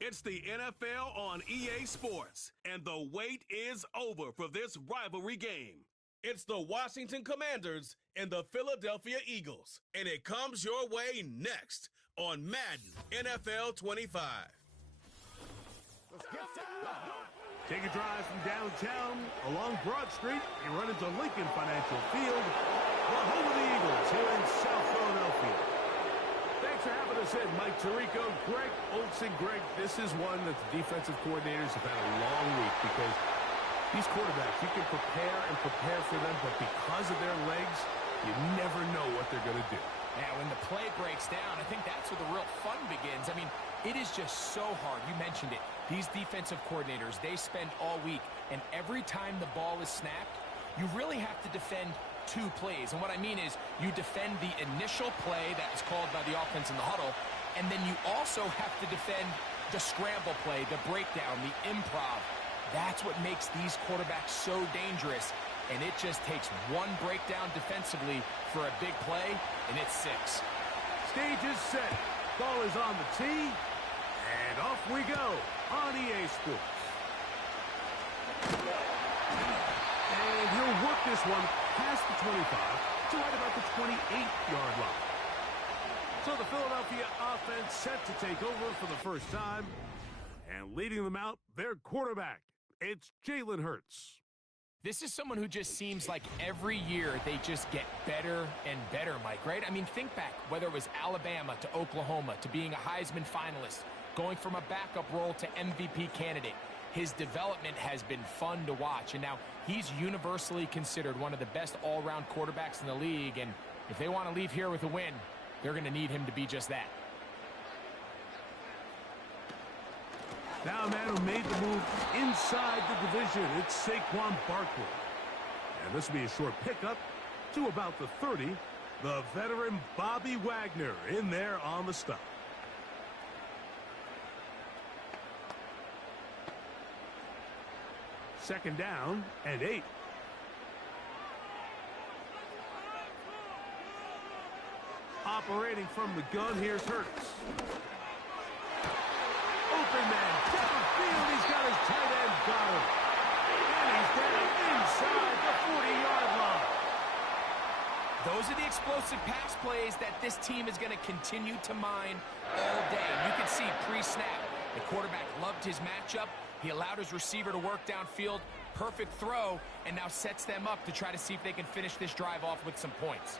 It's the NFL on EA Sports, and the wait is over for this rivalry game. It's the Washington Commanders and the Philadelphia Eagles, and it comes your way next on Madden NFL 25. Let's get set. Take a drive from downtown along Broad Street. You run into Lincoln Financial Field, the home of the Eagles here in South Philadelphia. Thanks for having us in, Mike Tirico, Greg Olsen. Greg, this is one that the defensive coordinators have had a long week because these quarterbacks, you can prepare for them, but because of their legs, you never know what they're going to do. Yeah, when the play breaks down, I think that's where the real fun begins. I mean, it is just so hard. You mentioned it. These defensive coordinators, they spend all week, and every time the ball is snapped, you really have to defend two plays. And what I mean is you defend the initial play that was called by the offense in the huddle, and then you also have to defend the scramble play, the breakdown, the improv. That's what makes these quarterbacks so dangerous. And it just takes one breakdown defensively for a big play, and it's 6. Stage is set. Ball is on the tee. And off we go on EA Sports. And he'll work this one past the 25 to right about the 28-yard line. So the Philadelphia offense set to take over for the first time. And leading them out, their quarterback. It's Jalen Hurts. This is someone who just seems like every year they just get better and better, Mike, right? I mean, think back, whether it was Alabama to Oklahoma to being a Heisman finalist, going from a backup role to MVP candidate. His development has been fun to watch, and now he's universally considered one of the best all-around quarterbacks in the league, and if they want to leave here with a win, they're going to need him to be just that. Now a man who made the move inside the division, it's Saquon Barkley. And this will be a short pickup to about the 30. The veteran Bobby Wagner in there on the stop. Second down and 8. Operating from the gun, here's Hurts. Open man, downfield, he's got his tight end got him. And he's down inside the 40-yard line. Those are the explosive pass plays that this team is going to continue to mine all day. You can see pre-snap, the quarterback loved his matchup. He allowed his receiver to work downfield, perfect throw, and now sets them up to try to see if they can finish this drive off with some points.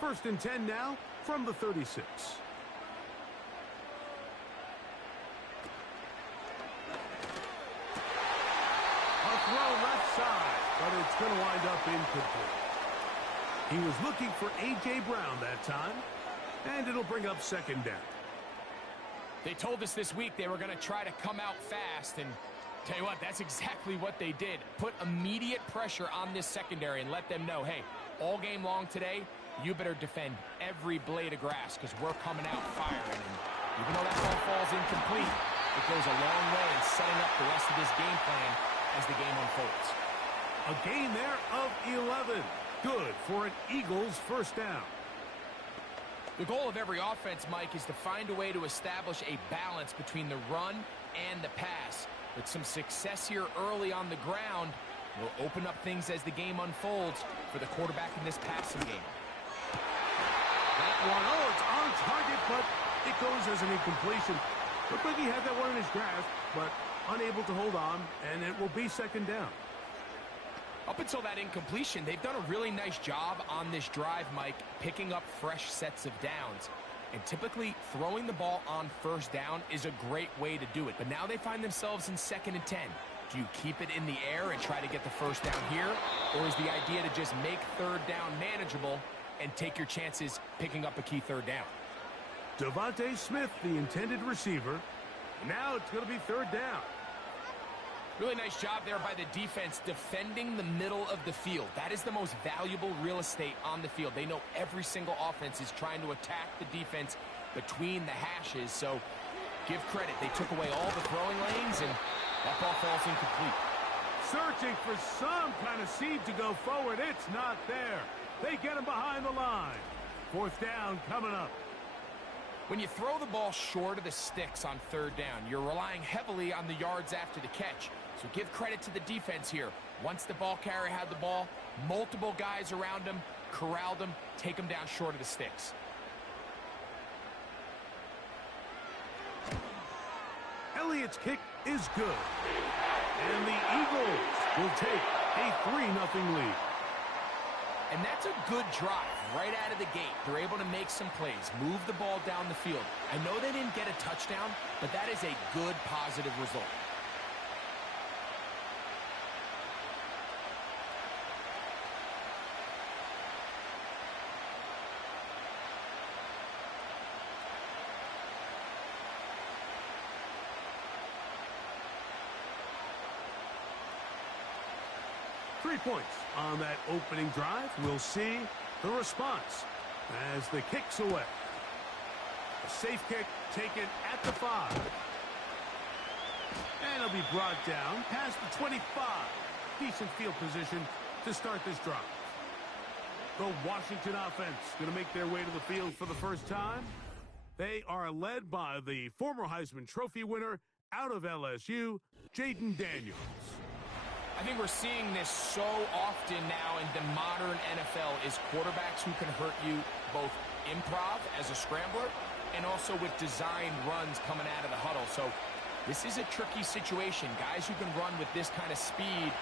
First and 10 now from the 36. A throw left side, but it's going to wind up incomplete. He was looking for A.J. Brown that time, and it'll bring up second down. They told us this week they were going to try to come out fast, and tell you what, that's exactly what they did. Put immediate pressure on this secondary and let them know, hey, all game long today, you better defend every blade of grass because we're coming out firing. And even though that ball falls incomplete, it goes a long way in setting up the rest of this game plan as the game unfolds. A gain there of 11. Good for an Eagles first down. The goal of every offense, Mike, is to find a way to establish a balance between the run and the pass. With some success here early on the ground, will open up things as the game unfolds for the quarterback in this passing game. That one, oh, it's on target, but it goes as an incompletion. Looked like he had that one in his grasp, but unable to hold on, and it will be second down. Up until that incompletion, they've done a really nice job on this drive, Mike, picking up fresh sets of downs. And typically, throwing the ball on first down is a great way to do it. But now they find themselves in second and 10. Do you keep it in the air and try to get the first down here? Or is the idea to just make third down manageable and take your chances picking up a key third down? Devontae Smith, the intended receiver. Now it's going to be third down. Really nice job there by the defense defending the middle of the field. That is the most valuable real estate on the field. They know every single offense is trying to attack the defense between the hashes. So give credit. They took away all the throwing lanes, and that ball falls incomplete. Searching for some kind of seed to go forward. It's not there. They get him behind the line. Fourth down coming up. When you throw the ball short of the sticks on third down, you're relying heavily on the yards after the catch. So give credit to the defense here. Once the ball carrier had the ball, multiple guys around him, corralled him, take him down short of the sticks. Elliott's kick is good. And the Eagles will take a 3-0 lead. And that's a good drive right out of the gate. They're able to make some plays, move the ball down the field. I know they didn't get a touchdown, but that is a good, positive result. Points on that opening drive. We'll see the response as the kick's away. A safe kick taken at the 5. And it'll be brought down past the 25. Decent field position to start this drive. The Washington offense going to make their way to the field for the first time. They are led by the former Heisman Trophy winner out of LSU, Jaden Daniels. I think we're seeing this so often now in the modern NFL is quarterbacks who can hurt you both improv as a scrambler and also with designed runs coming out of the huddle. So this is a tricky situation. Guys who can run with this kind of speed,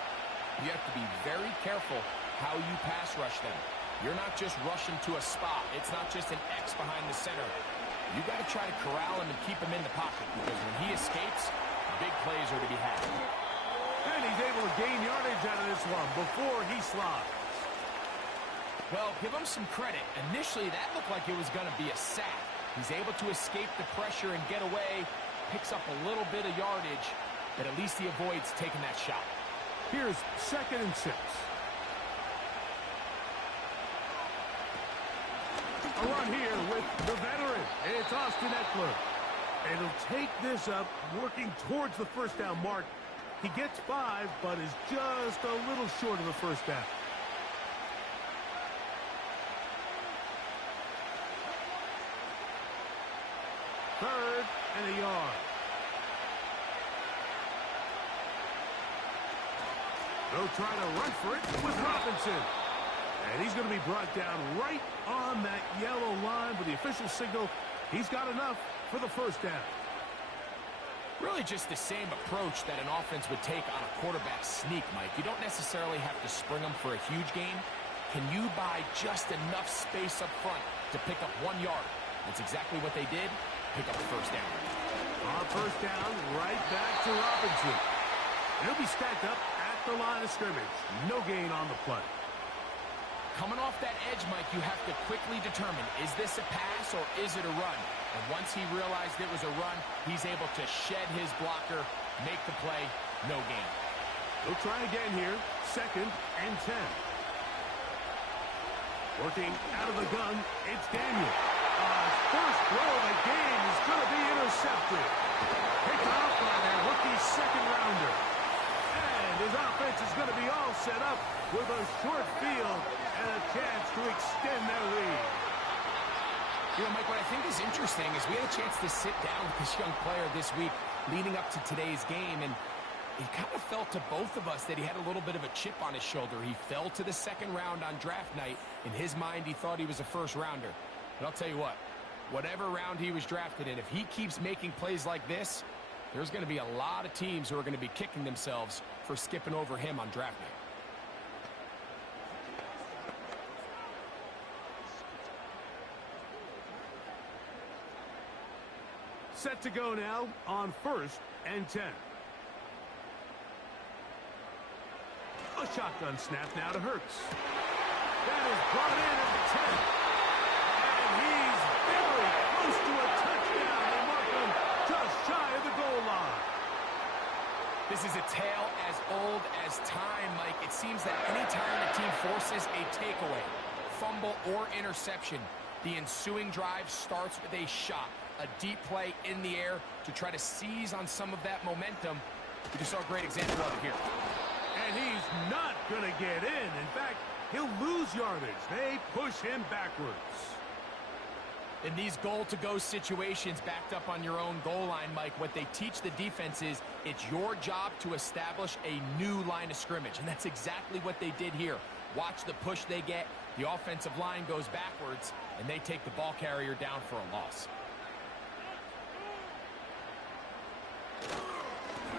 you have to be very careful how you pass rush them. You're not just rushing to a spot. It's not just an X behind the center. You got to try to corral him and keep him in the pocket because when he escapes, big plays are to be had. And he's able to gain yardage out of this one before he slides. Well, give him some credit. Initially, that looked like it was going to be a sack. He's able to escape the pressure and get away, picks up a little bit of yardage, but at least he avoids taking that shot. Here's 2nd and 6. A run here with the veteran. It's Austin Eckler. And he'll take this up, working towards the first down mark. He gets 5, but is just a little short of the first down. Third and a yard. They'll try to run for it with Robinson. And he's going to be brought down right on that yellow line with the official signal. He's got enough for the first down. Really just the same approach that an offense would take on a quarterback sneak, Mike. You don't necessarily have to spring them for a huge gain. Can you buy just enough space up front to pick up 1 yard? That's exactly what they did. Pick up the first down. Our first down right back to Robinson. He'll be stacked up at the line of scrimmage. No gain on the play. Coming off that edge, Mike, you have to quickly determine, is this a pass or is it a run? And once he realized it was a run, he's able to shed his blocker, make the play, no gain. He'll try again here, 2nd and 10. Working out of the gun, it's Daniel. First throw of the game is going to be intercepted. Picked off by their rookie 2nd-rounder. And his offense is going to be all set up with a short field and a chance to extend their lead. You know, Mike, what I think is interesting is we had a chance to sit down with this young player this week leading up to today's game, and it kind of felt to both of us that he had a little bit of a chip on his shoulder. He fell to the 2nd round on draft night. In his mind, he thought he was a first-rounder. But I'll tell you what, whatever round he was drafted in, if he keeps making plays like this, there's going to be a lot of teams who are going to be kicking themselves for skipping over him on draft night. Set to go now on 1st and 10. A shotgun snap now to Hurts. That is brought in at the 10. And he's very close to a touchdown. They mark him just shy of the goal line. This is a tale as old as time, Mike. It seems that any time a team forces a takeaway, fumble, or interception, the ensuing drive starts with a shot, a deep play in the air to try to seize on some of that momentum. We just saw a great example of it here. And he's not going to get in. In fact, he'll lose yardage. They push him backwards. In these goal-to-go situations backed up on your own goal line, Mike, what they teach the defense is it's your job to establish a new line of scrimmage, and that's exactly what they did here. Watch the push they get. The offensive line goes backwards, and they take the ball carrier down for a loss.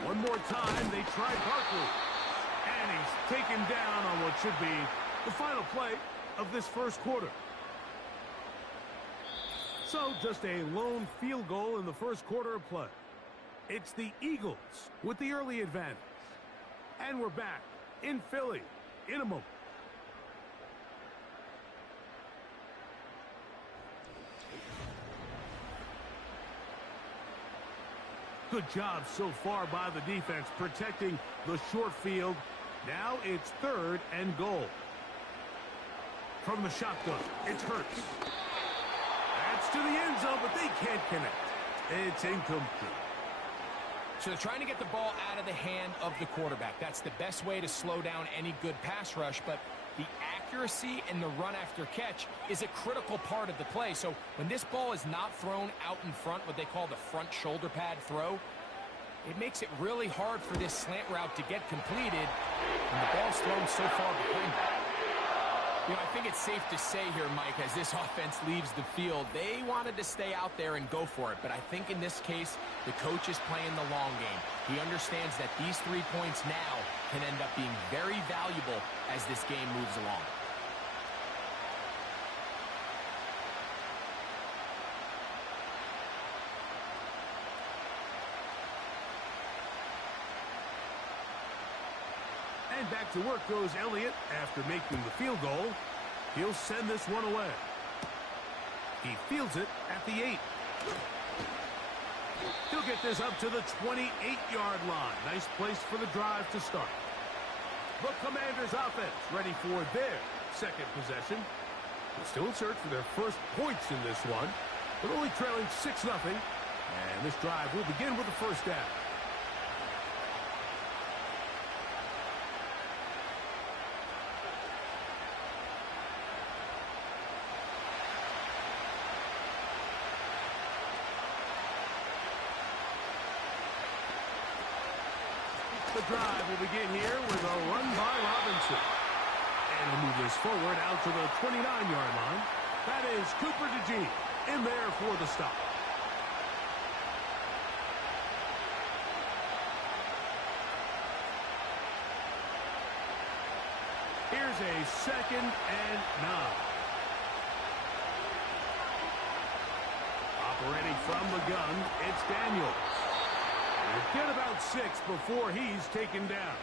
One more time, they try Barkley. And he's taken down on what should be the final play of this first quarter. So just a lone field goal in the first quarter of play. It's the Eagles with the early advantage. And we're back in Philly in a moment. Good job so far by the defense protecting the short field. Now it's 3rd and goal. From the shotgun, it's Hurts. That's to the end zone, but they can't connect. It's incomplete. So they're trying to get the ball out of the hand of the quarterback. That's the best way to slow down any good pass rush, but the accuracy and the run after catch is a critical part of the play. So when this ball is not thrown out in front, what they call the front shoulder pad throw, it makes it really hard for this slant route to get completed, and the ball's thrown so far behind them. You know, I think it's safe to say here, Mike, as this offense leaves the field, they wanted to stay out there and go for it. But I think in this case, the coach is playing the long game. He understands that these 3 points now can end up being very valuable as this game moves along. And back to work goes Elliott after making the field goal. He'll send this one away. He fields it at the 8. He'll get this up to the 28-yard line. Nice place for the drive to start. The Commanders offense ready for their second possession. They're still in search for their first points in this one, but only trailing 6-0. And this drive will begin with the first down. The drive will begin here with a run by Robinson. And he'll move this forward out to the 29-yard line. That is Cooper DeJean in there for the stop. Here's a 2nd and 9. Operating from the gun, it's Daniels. Get about 6 before he's taken down.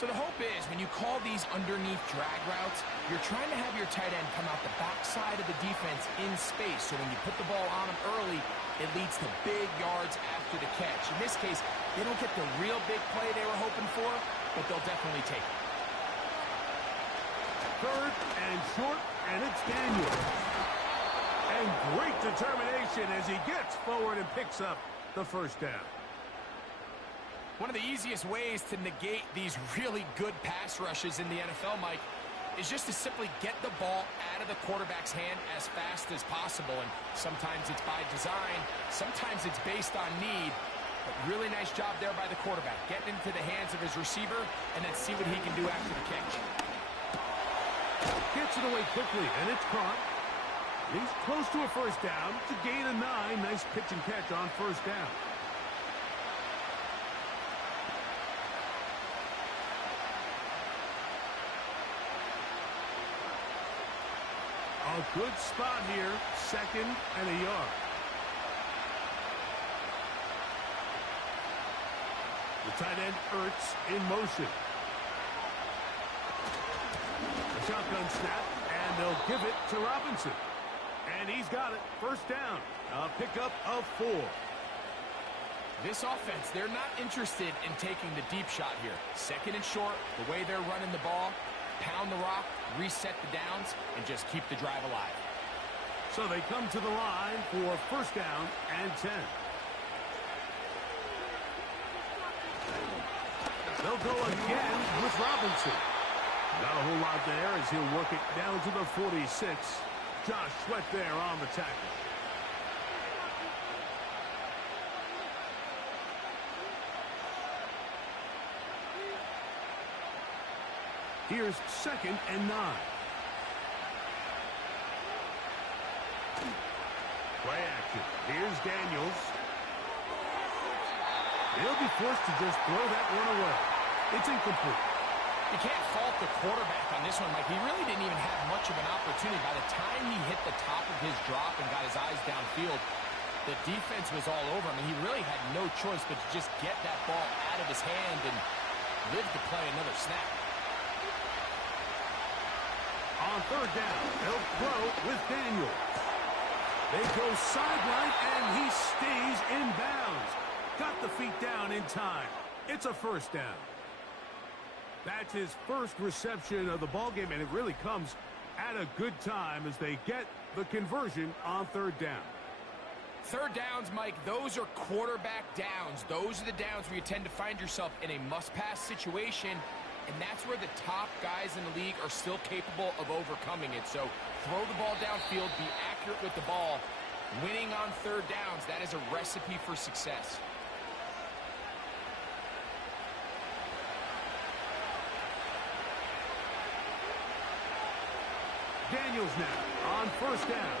So the hope is when you call these underneath drag routes, you're trying to have your tight end come out the backside of the defense in space. So when you put the ball on him early, it leads to big yards after the catch. In this case, they don't get the real big play they were hoping for, but they'll definitely take it. 3rd and short, and it's Daniels. And great determination as he gets forward and picks up the first down. One of the easiest ways to negate these really good pass rushes in the NFL, Mike, is just to simply get the ball out of the quarterback's hand as fast as possible. And sometimes it's by design, sometimes it's based on need. But really nice job there by the quarterback, getting into the hands of his receiver and then see what he can do after the catch. Gets it away quickly, and it's caught. He's close to a first down to gain a 9. Nice pitch and catch on first down. A good spot here, 2nd and a yard. The tight end Ertz in motion. The shotgun snap, and they'll give it to Robinson. And he's got it. First down. A pickup of 4. This offense, they're not interested in taking the deep shot here. 2nd and short, the way they're running the ball, pound the rock, reset the downs, and just keep the drive alive. So they come to the line for first down and 10. They'll go again with Robinson. Not a whole lot there as he'll work it down to the 46. Josh Sweat there on the tackle. Here's 2nd and 9. Play action. Here's Daniels. He'll be forced to just throw that one away. It's incomplete. You can't fault the quarterback on this one, Mike. He really didn't even have much of an opportunity. By the time he hit the top of his drop and got his eyes downfield, the defense was all over him, and he really had no choice but to just get that ball out of his hand and live to play another snap. On 3rd down, they'll throw with Daniels. They go sideline, and he stays in bounds. Got the feet down in time. It's a 1st down. That's his first reception of the ballgame, and it really comes at a good time as they get the conversion on 3rd down. 3rd downs, Mike, those are quarterback downs. Those are the downs where you tend to find yourself in a must-pass situation, and that's where the top guys in the league are still capable of overcoming it. So throw the ball downfield, be accurate with the ball. Winning on 3rd downs, that is a recipe for success. Daniels now on 1st down.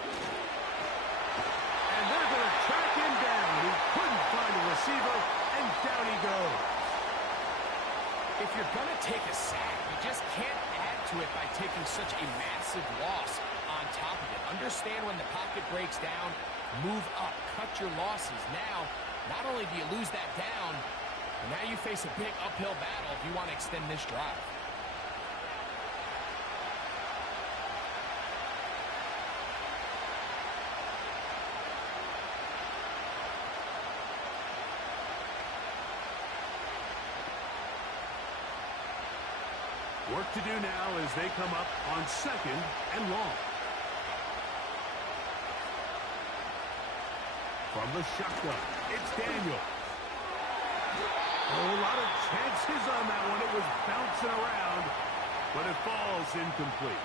And they're going to track him down. He couldn't find a receiver, and down he goes. If you're going to take a sack, you just can't add to it by taking such a massive loss on top of it. Understand when the pocket breaks down, move up, cut your losses. Now, not only do you lose that down, but now you face a big uphill battle if you want to extend this drive. Work to do now as they come up on 2nd and long. From the shotgun, it's Daniel. A lot of chances on that one. It was bouncing around, but it falls incomplete.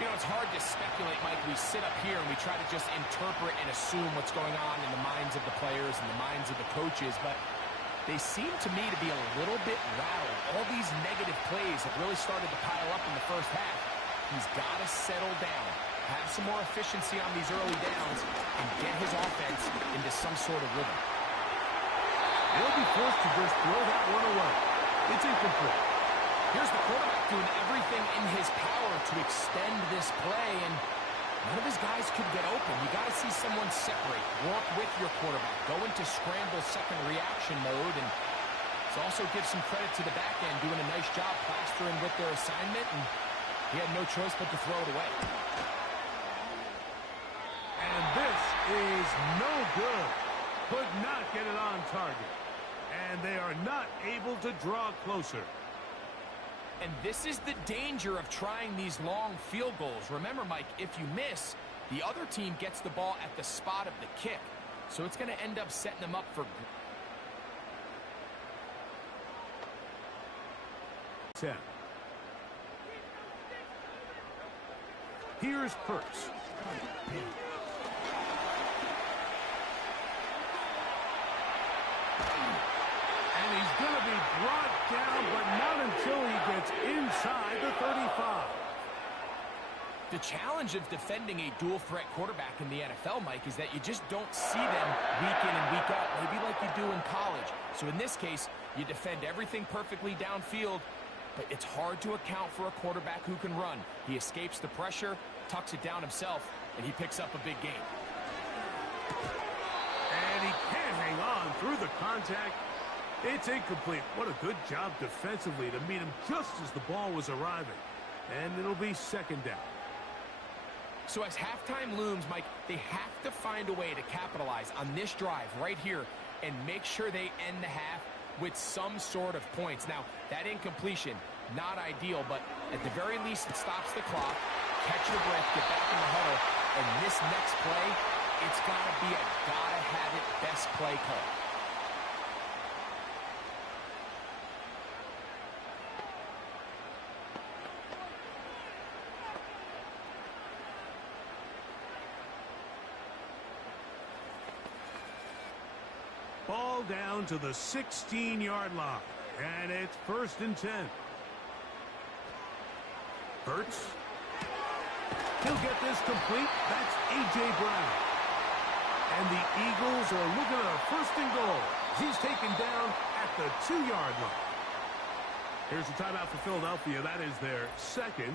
You know, it's hard to speculate, Mike. We sit up here and we try to just interpret and assume what's going on in the minds of the players and the minds of the coaches, but they seem to me to be a little bit rattled. All these negative plays have really started to pile up in the first half. He's got to settle down, have some more efficiency on these early downs, and get his offense into some sort of rhythm. He'll be forced to just throw that one away. It's incomplete. Here's the quarterback doing everything in his power to extend this play, and none of his guys could get open. You got to see someone separate, work with your quarterback, go into scramble second reaction mode, and also give some credit to the back end, doing a nice job plastering with their assignment, and he had no choice but to throw it away. And this is no good. Could not get it on target. And they are not able to draw closer. And this is the danger of trying these long field goals. Remember, Mike, if you miss, the other team gets the ball at the spot of the kick. So it's going to end up setting them up for 10. Here's Kurtz. And he's going to be brought down, but not until he gets inside the 35. The challenge of defending a dual-threat quarterback in the NFL, Mike, is that you just don't see them week in and week out, maybe like you do in college. So in this case, you defend everything perfectly downfield, but it's hard to account for a quarterback who can run. He escapes the pressure, tucks it down himself, and he picks up a big gain. And he can't hang on through the contact. It's incomplete. What a good job defensively to meet him just as the ball was arriving. And it'll be 2nd down. So as halftime looms, Mike, they have to find a way to capitalize on this drive right here and make sure they end the half with some sort of points. Now, that incompletion, not ideal, but at the very least it stops the clock, catch your breath, get back in the huddle, and this next play, it's got to be a gotta-have-it best play call. Ball down to the 16-yard line. And it's 1st and 10. Hurts. He'll get this complete. That's A.J. Brown. And the Eagles are looking at a 1st and goal. He's taken down at the 2-yard line. Here's a timeout for Philadelphia. That is their second,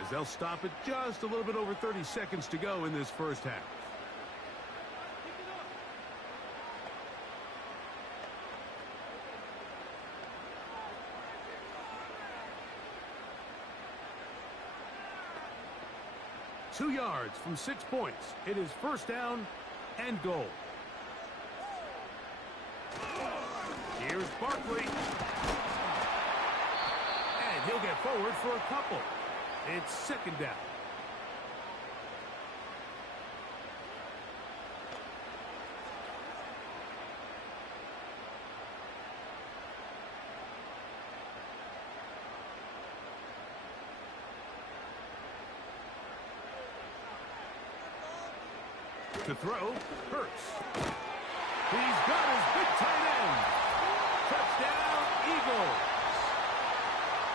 as they'll stop it just a little bit over 30 seconds to go in this first half. Two yards from 6 points. It is 1st down and goal. Here's Barkley. And he'll get forward for a couple. It's 2nd down. To throw, Hurts. He's got his big tight end. Touchdown, Eagles.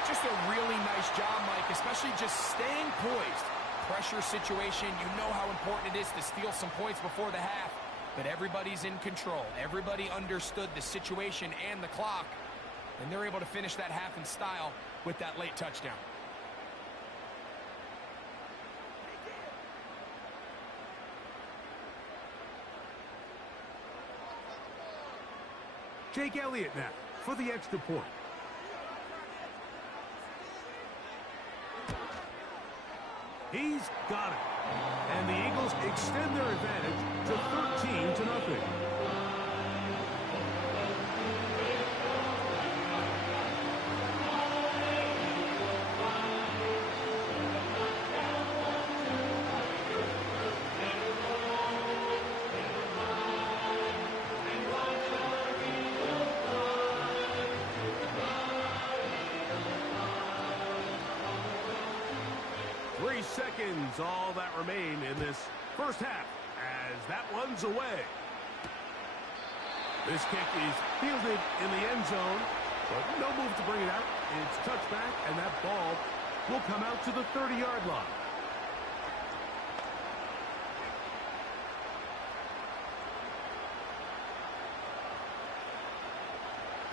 Just a really nice job, Mike, especially just staying poised. Pressure situation, you know how important it is to steal some points before the half, but everybody's in control. Everybody understood the situation and the clock, and they're able to finish that half in style with that late touchdown. Jake Elliott now for the extra point. He's got it. And the Eagles extend their advantage to 13-0. Seconds, all that remain in this first half as that one's away. This kick is fielded in the end zone, but no move to bring it out. It's touchback, and that ball will come out to the 30-yard line.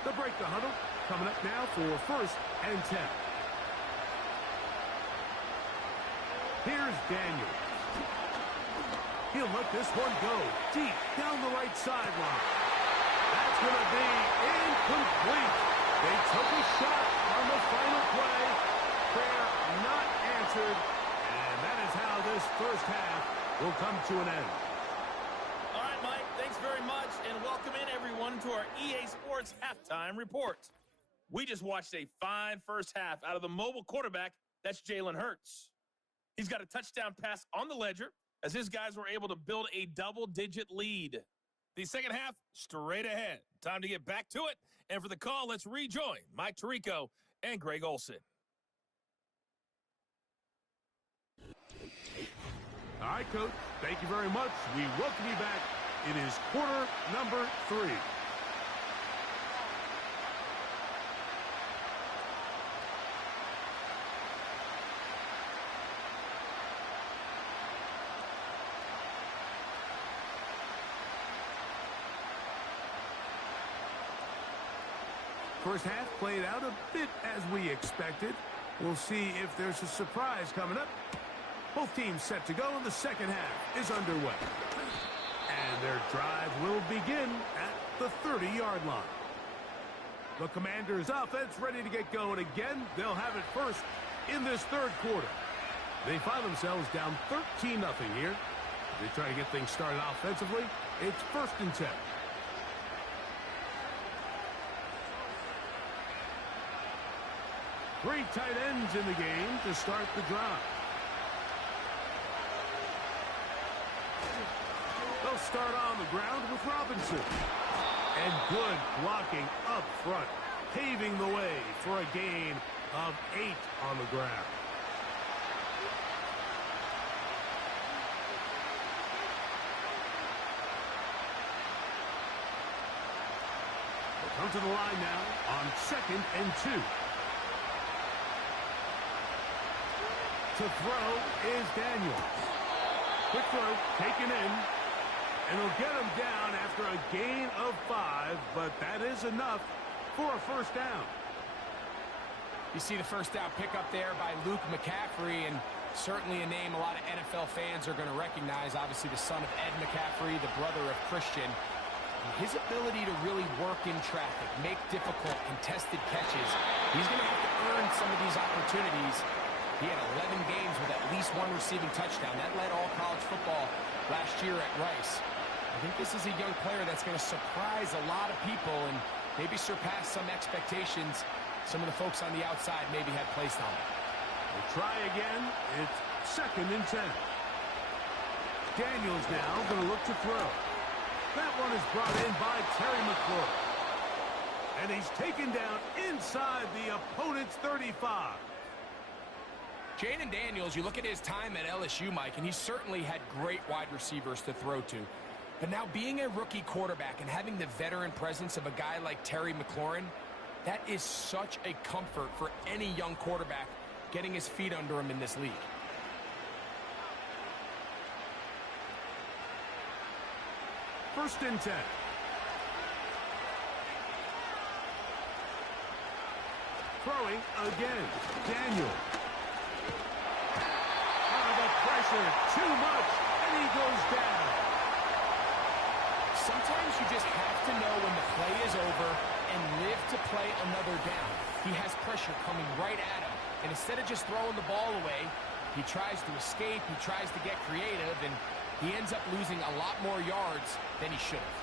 The break the huddle coming up now for 1st and 10. Here's Daniels. He'll let this one go deep down the right sideline. That's going to be incomplete. They took a shot on the final play. Prayer not answered. And that is how this first half will come to an end. All right, Mike, thanks very much. And welcome in, everyone, to our EA Sports Halftime Report. We just watched a fine first half out of the mobile quarterback. That's Jalen Hurts. He's got a touchdown pass on the ledger as his guys were able to build a double-digit lead. The second half, straight ahead. Time to get back to it. And for the call, let's rejoin Mike Tirico and Greg Olsen. All right, Coach. Thank you very much. We welcome you back. It is quarter number 3. First half played out a bit as we expected. We'll see if there's a surprise coming up. Both teams set to go, and the second half is underway. And their drive will begin at the 30-yard line. The Commanders' offense ready to get going again. They'll have it first in this third quarter. They find themselves down 13-0 here. They try to get things started offensively. It's 1st and 10. Three tight ends in the game to start the drive. They'll start on the ground with Robinson. And good blocking up front, paving the way for a gain of 8 on the ground. come to the line now on 2nd and 2. To throw is Daniels. Quick throw, taken in. And he'll get him down after a gain of 5, but that is enough for a first down. You see the first down pickup there by Luke McCaffrey, and certainly a name a lot of NFL fans are going to recognize. Obviously the son of Ed McCaffrey, the brother of Christian. His ability to really work in traffic, make difficult, contested catches. He's going to have to earn some of these opportunities. He had 11 games with at least one receiving touchdown. That led all college football last year at Rice. I think this is a young player that's going to surprise a lot of people and maybe surpass some expectations some of the folks on the outside maybe had placed on him. We'll try again. It's 2nd and 10. Daniels now going to look to throw. That one is brought in by Terry McLaurin. And he's taken down inside the opponent's 35. Jaden Daniels, you look at his time at LSU, Mike, and he certainly had great wide receivers to throw to. But now being a rookie quarterback and having the veteran presence of a guy like Terry McLaurin, that is such a comfort for any young quarterback getting his feet under him in this league. First and 10. Throwing again. Daniel. The pressure, too much, and he goes down. Sometimes you just have to know when the play is over and live to play another down. He has pressure coming right at him, and instead of just throwing the ball away, he tries to escape, he tries to get creative, and he ends up losing a lot more yards than he should have.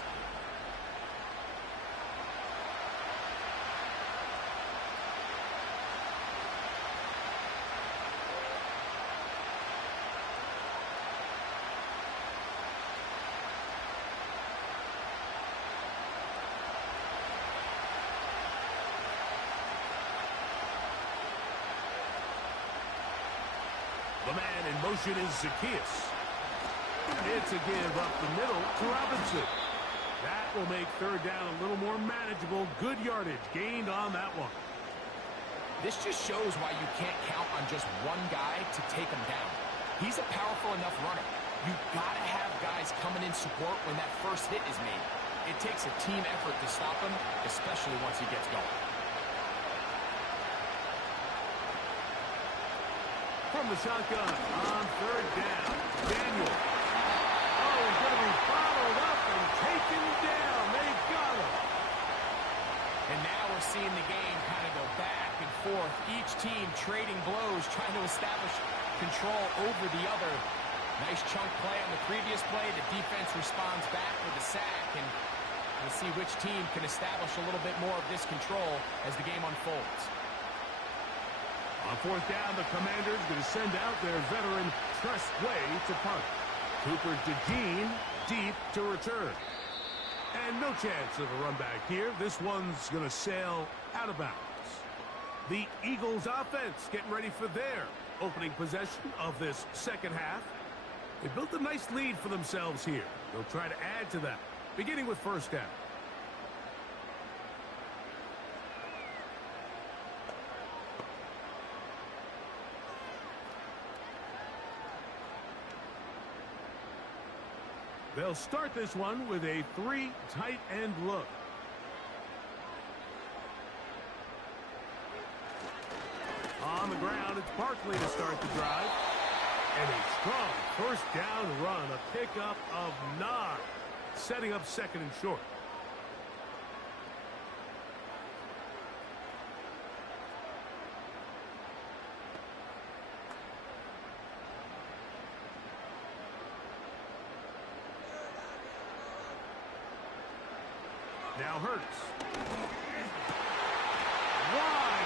The man in motion is Zacchaeus. It's a give up the middle to Robinson. That will make 3rd down a little more manageable. Good yardage gained on that one. This just shows why you can't count on just one guy to take him down. He's a powerful enough runner. You've got to have guys coming in support when that first hit is made. It takes a team effort to stop him, especially once he gets going. From the shotgun on 3rd down, Daniel. Oh, he's going to be followed up and taken down. They've got him. And now we're seeing the game kind of go back and forth. Each team trading blows, trying to establish control over the other. Nice chunk play on the previous play. The defense responds back with a sack, and we'll see which team can establish a little bit more of this control as the game unfolds. On 4th down, the Commanders going to send out their veteran Tressway to punt. Cooper DeJean deep to return. And no chance of a run back here. This one's going to sail out of bounds. The Eagles offense getting ready for their opening possession of this second half. They built a nice lead for themselves here. They'll try to add to that, beginning with 1st down. They'll start this one with a 3 tight end look. On the ground, it's Barkley to start the drive. And a strong first down run, a pickup of 9, setting up 2nd and short. Now Hurts. Wide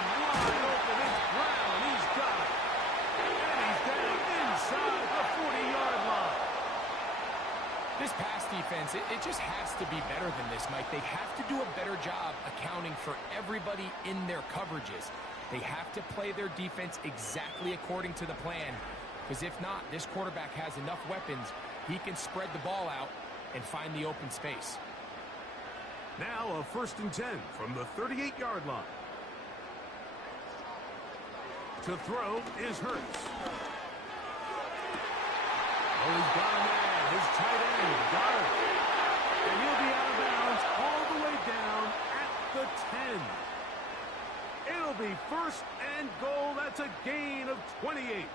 open. It's Brown. He's got it. And he's down inside the 40-yard line. This pass defense, it just has to be better than this, Mike. They have to do a better job accounting for everybody in their coverages. They have to play their defense exactly according to the plan, because if not, this quarterback has enough weapons. He can spread the ball out and find the open space. Now a 1st and 10 from the 38-yard line. To throw is Hurts. Oh, he's got a man. His tight end got it. And he'll be out of bounds all the way down at the 10. It'll be 1st and goal. That's a gain of 28.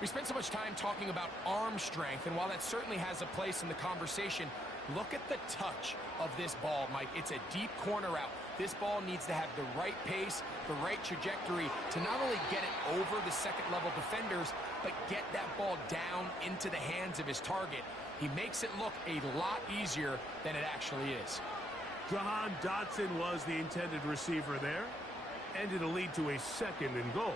We spent so much time talking about arm strength, and while that certainly has a place in the conversation, look at the touch of this ball, Mike. It's a deep corner route. This ball needs to have the right pace, the right trajectory to not only get it over the second-level defenders, but get that ball down into the hands of his target. He makes it look a lot easier than it actually is. Jahan Dotson was the intended receiver there, and it'll lead to a 2nd and goal.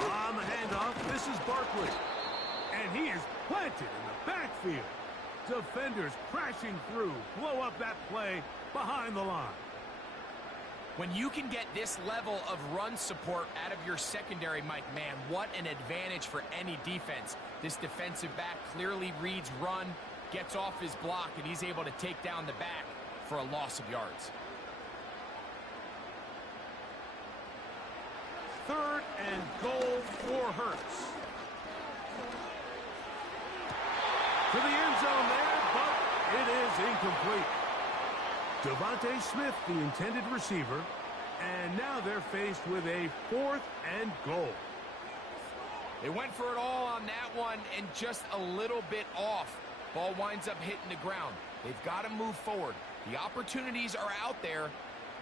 On the handoff, this is Barkley. And he is planted in the backfield. Defenders crashing through, blow up that play behind the line. When you can get this level of run support out of your secondary, Mike, man, what an advantage for any defense. This defensive back clearly reads run, gets off his block, and he's able to take down the back for a loss of yards. 3rd and goal for Hurts. To the end zone there, but it is incomplete. Devontae Smith, the intended receiver, and now they're faced with a 4th and goal. They went for it all on that one and just a little bit off. Ball winds up hitting the ground. They've got to move forward. The opportunities are out there.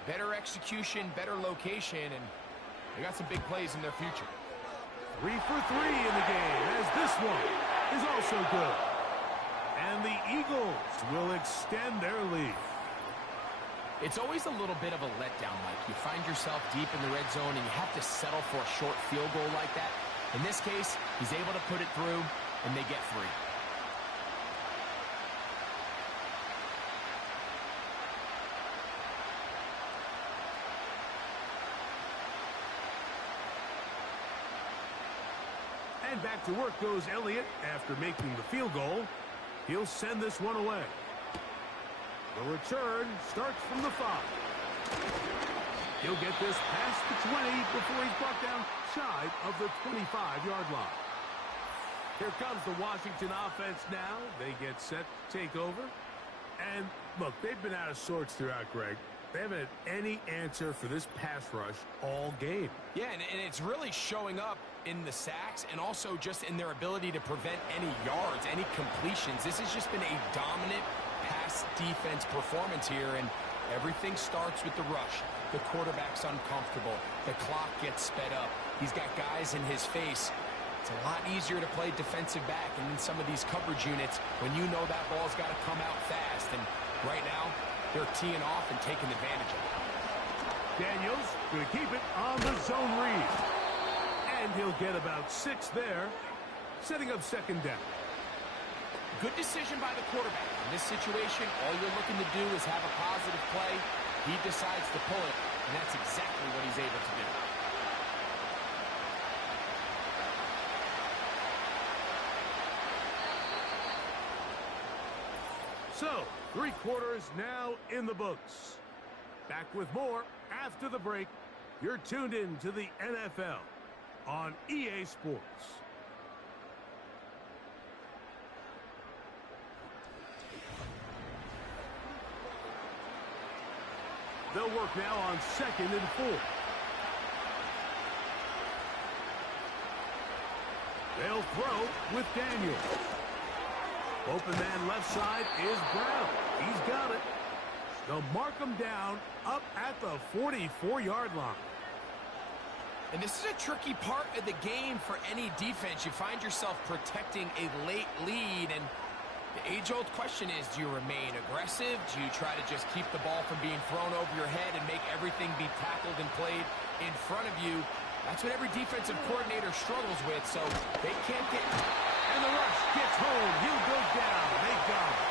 Better execution, better location, and they got some big plays in their future. 3 for 3 in the game, as this one is also good. And the Eagles will extend their lead. It's always a little bit of a letdown, Mike. You find yourself deep in the red zone and you have to settle for a short field goal like that. In this case, he's able to put it through, and they get 3. And back to work goes Elliott after making the field goal. He'll send this one away. The return starts from the 5. He'll get this past the 20 before he's brought down shy of the 25-yard line. Here comes the Washington offense now. They get set to take over. And, look, they've been out of sorts throughout, Greg. They haven't had any answer for this pass rush all game. Yeah, and it's really showing up in the sacks and also just in their ability to prevent any yards, any completions. This has just been a dominant pass defense performance here, and everything starts with the rush. The quarterback's uncomfortable. The clock gets sped up. He's got guys in his face. It's a lot easier to play defensive back, and in some of these coverage units, when you know that ball's got to come out fast, and right now, they're teeing off and taking advantage of it. Daniels going to keep it on the zone read. And he'll get about 6 there, setting up 2nd down. Good decision by the quarterback. In this situation, all you're looking to do is have a positive play. He decides to pull it, and that's exactly what he's able to do. So, 3 quarters now in the books. Back with more after the break. You're tuned in to the NFL on EA Sports. They'll work now on 2nd and 4. They'll throw with Daniels. Open man left side is Brown. He's got it. They'll mark him down up at the 44-yard line. And this is a tricky part of the game for any defense. You find yourself protecting a late lead, and the age-old question is, do you remain aggressive? Do you try to just keep the ball from being thrown over your head and make everything be tackled and played in front of you? That's what every defensive coordinator struggles with, so they can't get... And the rush gets home. He'll go down. They got it.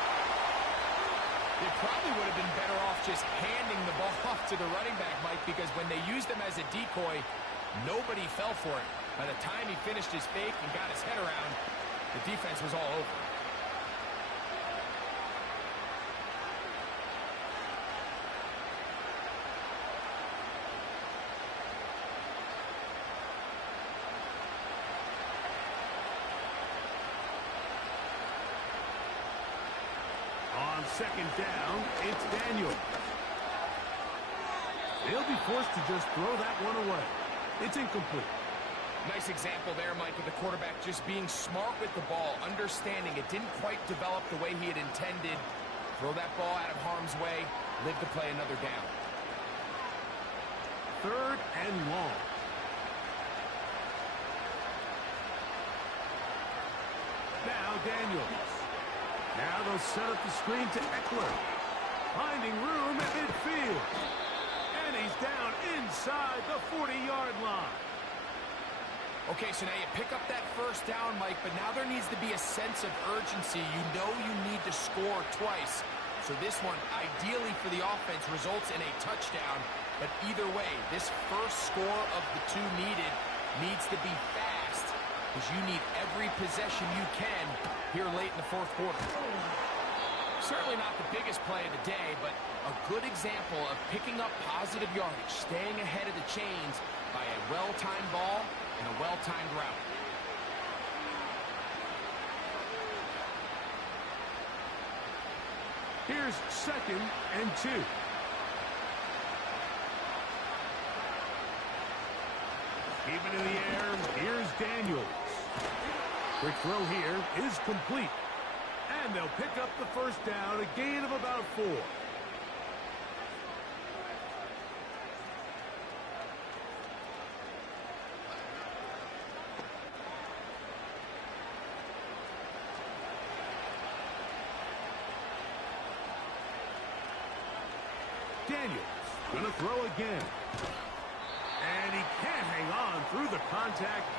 They probably would have been better off just handing the ball off to the running back, Mike, because when they used him as a decoy, Nobody fell for it. By the time he finished his fake and got his head around, the defense was all over. On second down, it's Daniel. He'll be forced to just throw that one away. It's incomplete. Nice example there, Mike, of the quarterback just being smart with the ball, understanding it didn't quite develop the way he had intended. Throw that ball out of harm's way, live to play another down. Third and long. Now Daniels. Now they'll set up the screen to Eckler. Finding room at midfield. And he's down inside the 40-yard line. Okay, so now you pick up that first down, Mike, but now there needs to be a sense of urgency. You know you need to score twice. So this one, ideally for the offense, results in a touchdown. But either way, this first score of the two needed needs to be fast, because you need every possession you can here late in the fourth quarter. Certainly not the biggest play of the day, but a good example of picking up positive yardage, staying ahead of the chains by a well-timed ball and a well-timed route. Here's second and 2. Keep it in the air. Here's Daniels. Quick throw here is complete. And they'll pick up the first down, a gain of about 4. Daniels gonna throw again. And he can't hang on through the contact.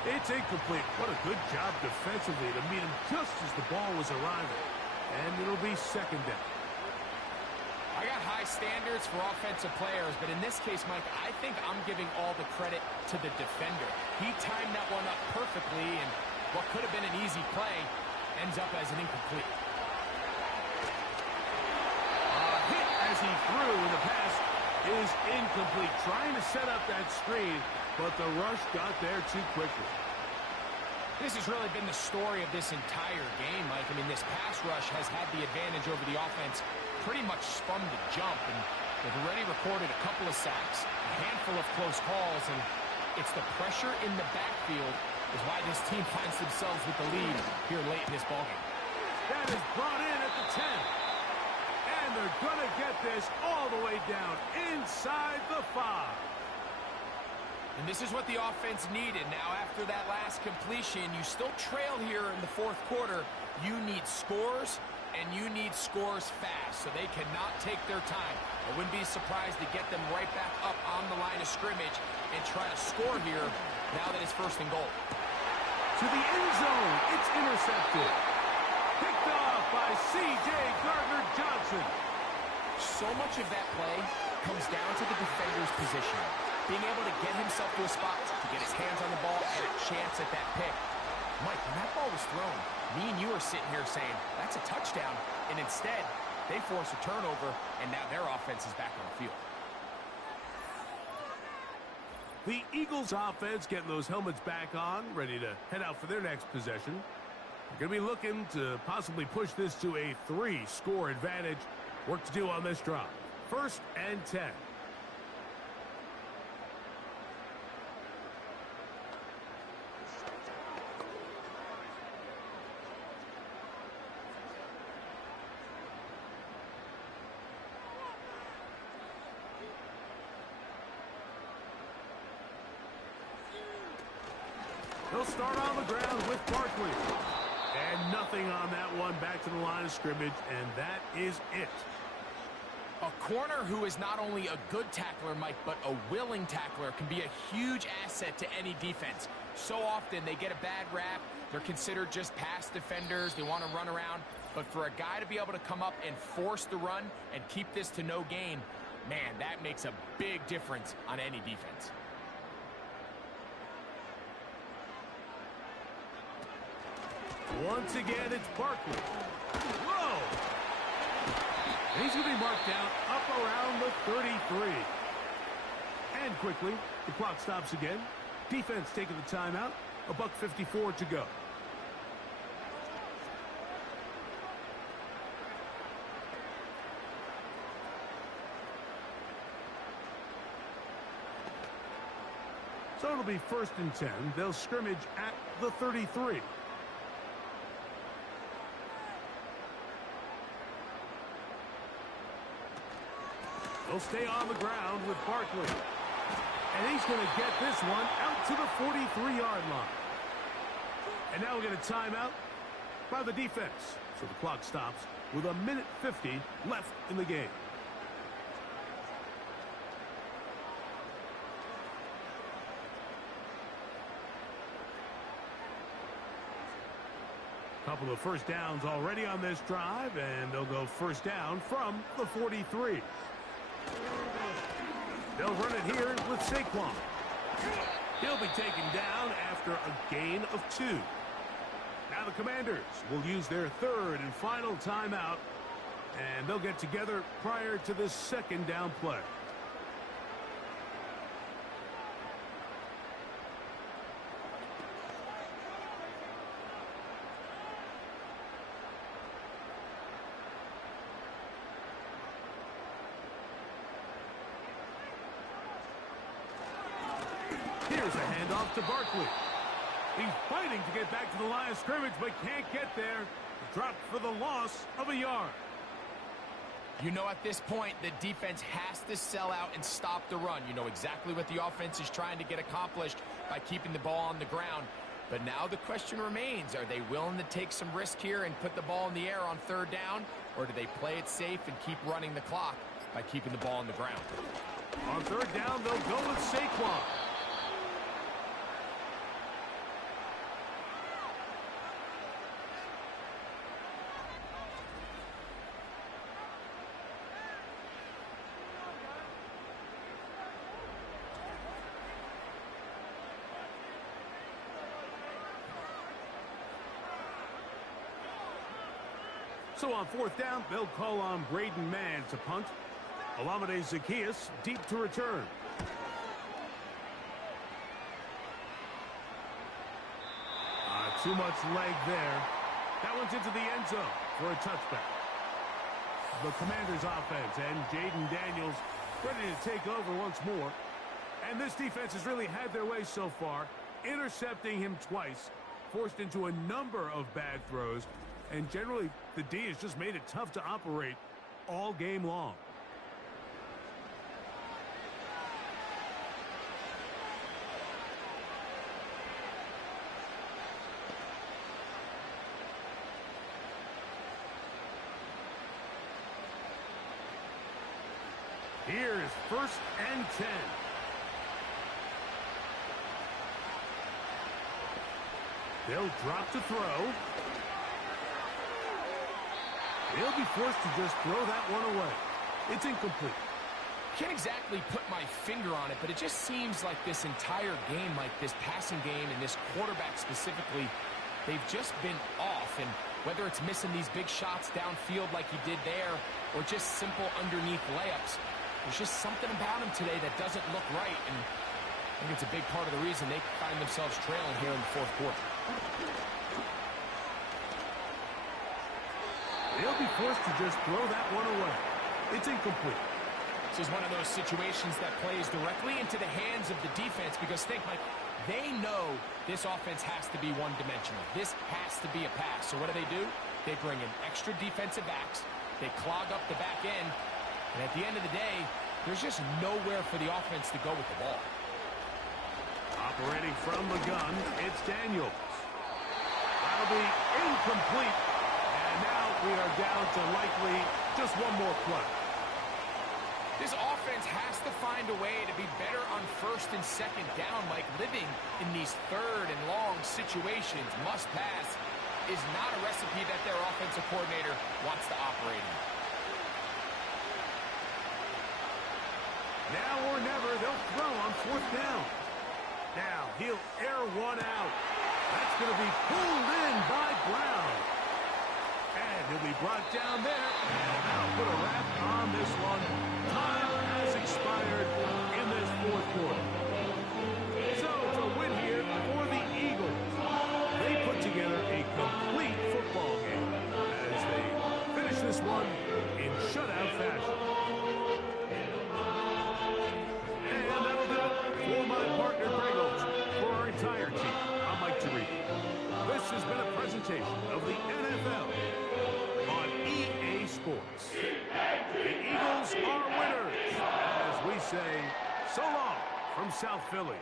It's incomplete. What a good job defensively to meet him just as the ball was arriving. And it'll be second down. I got high standards for offensive players, but in this case, Mike, I think I'm giving all the credit to the defender. He timed that one up perfectly, and what could have been an easy play ends up as an incomplete. Hit as he threw, and the pass is incomplete. Trying to set up that screen, but the rush got there too quickly. This has really been the story of this entire game, Mike. I mean, this pass rush has had the advantage over the offense pretty much from the jump, and they've already recorded a couple of sacks, a handful of close calls, and it's the pressure in the backfield is why this team finds themselves with the lead here late in this ballgame. That is brought in at the 10. And they're going to get this all the way down inside the 5. And this is what the offense needed. Now, after that last completion, you still trail here in the fourth quarter. You need scores, and you need scores fast, so they cannot take their time. I wouldn't be surprised to get them right back up on the line of scrimmage and try to score here now that it's first and goal. To the end zone, it's intercepted. Picked off by C.J. Gardner-Johnson. So much of that play comes down to the defender's position. Being able to get himself to a spot to get his hands on the ball and a chance at that pick. Mike, when that ball was thrown, me and you are sitting here saying, that's a touchdown. And instead, they force a turnover, and now their offense is back on the field. The Eagles offense getting those helmets back on, ready to head out for their next possession. They're going to be looking to possibly push this to a 3-score advantage. Work to do on this drive. First and 10. They'll start on the ground with Barkley. And nothing on that one, back to the line of scrimmage, and that is it. A corner who is not only a good tackler, Mike, but a willing tackler can be a huge asset to any defense. So often they get a bad rap. They're considered just pass defenders. They want to run around. But for a guy to be able to come up and force the run and keep this to no gain, man, that makes a big difference on any defense. Once again, it's Barkley. Whoa! And he's going to be marked down up around the 33. And quickly, the clock stops again. Defense taking the timeout. $1:54 to go. So it'll be 1st and 10. They'll scrimmage at the 33. They'll stay on the ground with Barkley. And he's going to get this one out to the 43-yard line. And now we get a timeout by the defense. So the clock stops with 1:50 left in the game. Couple of first downs already on this drive, and they'll go first down from the 43. They'll run it here with Saquon. He'll be taken down after a gain of 2. Now the Commanders will use their 3rd and final timeout, and they'll get together prior to this 2nd down play. Here's a handoff to Barkley. He's fighting to get back to the line of scrimmage, but can't get there. Dropped for the loss of a yard. You know, at this point, the defense has to sell out and stop the run. You know exactly what the offense is trying to get accomplished by keeping the ball on the ground. But now the question remains, are they willing to take some risk here and put the ball in the air on 3rd down? Or do they play it safe and keep running the clock by keeping the ball on the ground? On 3rd down, they'll go with Saquon. So on 4th down, they'll call on Braden Mann to punt. Olamide Zaccheaus deep to return. Too much leg there. That one's into the end zone for a touchback. The Commanders' offense and Jaden Daniels ready to take over once more. And this defense has really had their way so far, intercepting him twice, forced into a number of bad throws, and generally the D has just made it tough to operate all game long. Here's 1st and 10. They'll drop to throw. They'll be forced to just throw that one away. It's incomplete. Can't exactly put my finger on it, but it just seems like this entire game, like this passing game and this quarterback specifically, they've just been off. And whether it's missing these big shots downfield like he did there or just simple underneath layups, there's just something about him today that doesn't look right. And I think it's a big part of the reason they find themselves trailing here in the 4th quarter. They'll be forced to just throw that one away. It's incomplete. This is one of those situations that plays directly into the hands of the defense because think, Mike, they know this offense has to be one-dimensional. This has to be a pass. So what do? They bring in extra defensive backs. They clog up the back end. And at the end of the day, there's just nowhere for the offense to go with the ball. Operating from the gun, it's Daniels. That'll be incomplete. And now we are down to likely just one more play. This offense has to find a way to be better on 1st and 2nd down, Mike. Living in these 3rd and long situations, must pass, is not a recipe that their offensive coordinator wants to operate in. Now or never, they'll throw on 4th down. Now he'll air one out. That's going to be pulled in by Brown. And he'll be brought down there. And that'll put a wrap on this one. Time has expired in this fourth quarter. So it's a win here for the Eagles. They put together a complete football game as they finish this one in shutout fashion. And that'll do it for my partner, Greg Olsen. For our entire team, I'm Mike Tirico. This has been a presentation of the NFL on EA Sports. The Eagles are winners, as we say, so long from South Philly.